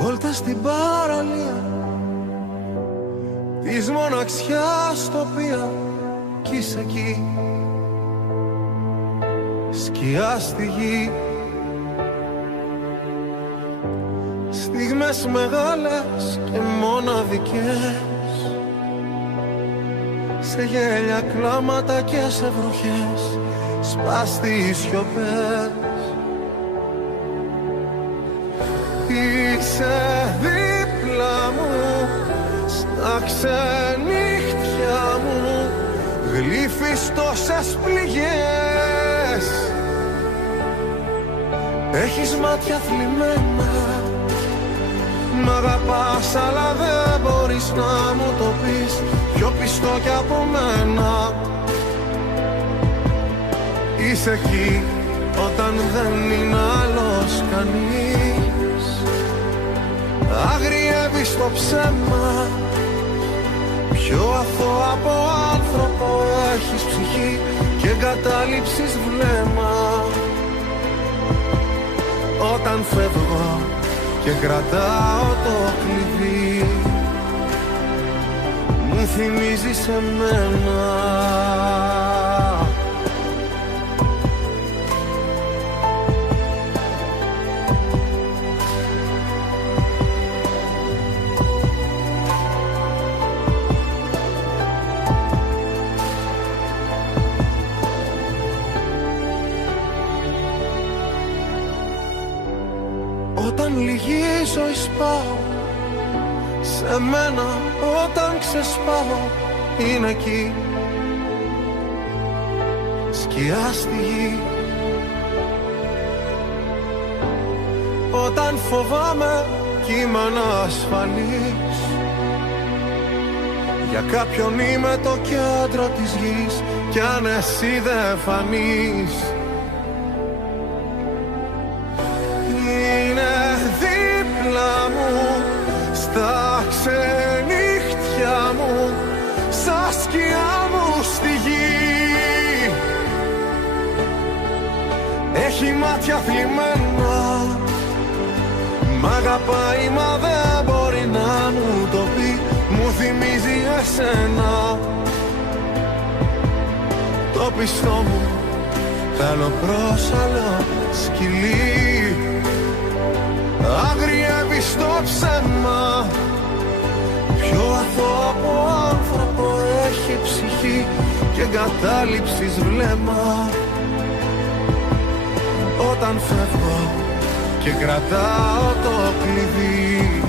βόλτες στην παραλία της μοναξιάς τοπία κι είσαι εκεί, σκιά στη γη. Στιγμές μεγάλες και μοναδικές, σε γέλια, κλάματα και σε βροχές, σπάστοι σιωπές. Είσαι δίπλα μου στα ξενύχτια μου, γλύφεις τόσες πληγές. Έχεις μάτια θλιμμένα, μ' αγαπάς αλλά δεν μπορείς να μου το πεις πιο πιστό κι από μένα. Είσαι εκεί όταν δεν είναι άλλος κανείς, αγριεύεις το ψέμα, πιο αθώο από άνθρωπο έχεις ψυχή και εγκατάλειψης βλέμμα. Όταν φεύγω και κρατάω το κλειδί, μου θυμίζεις εμένα. Όταν λυγίζω εισπάω σε μένα, όταν ξεσπάω είναι εκεί, σκιά στη γη. Όταν φοβάμαι κι είμαι ανασφαλής, για κάποιον είμαι το κέντρο της γης κι αν εσύ δεν φανείς. Στα ξενύχτια μου, σαν σκιά μου στη γη. Έχει μάτια θλιμμένα, μ' αγαπάει μα δεν μπορεί να μου το πει, μου θυμίζει εσένα. Το πιστό μου θέλω πρόσαλο σκυλί, αγριεύεις το ψέμα, πιο αθώο από άνθρωπο έχει ψυχή και εγκατάλειψης βλέμμα. Όταν φεύγω και κρατάω το κλειδί,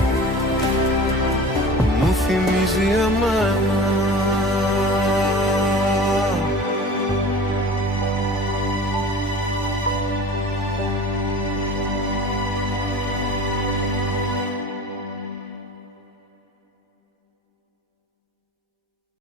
μου θυμίζει εμένα.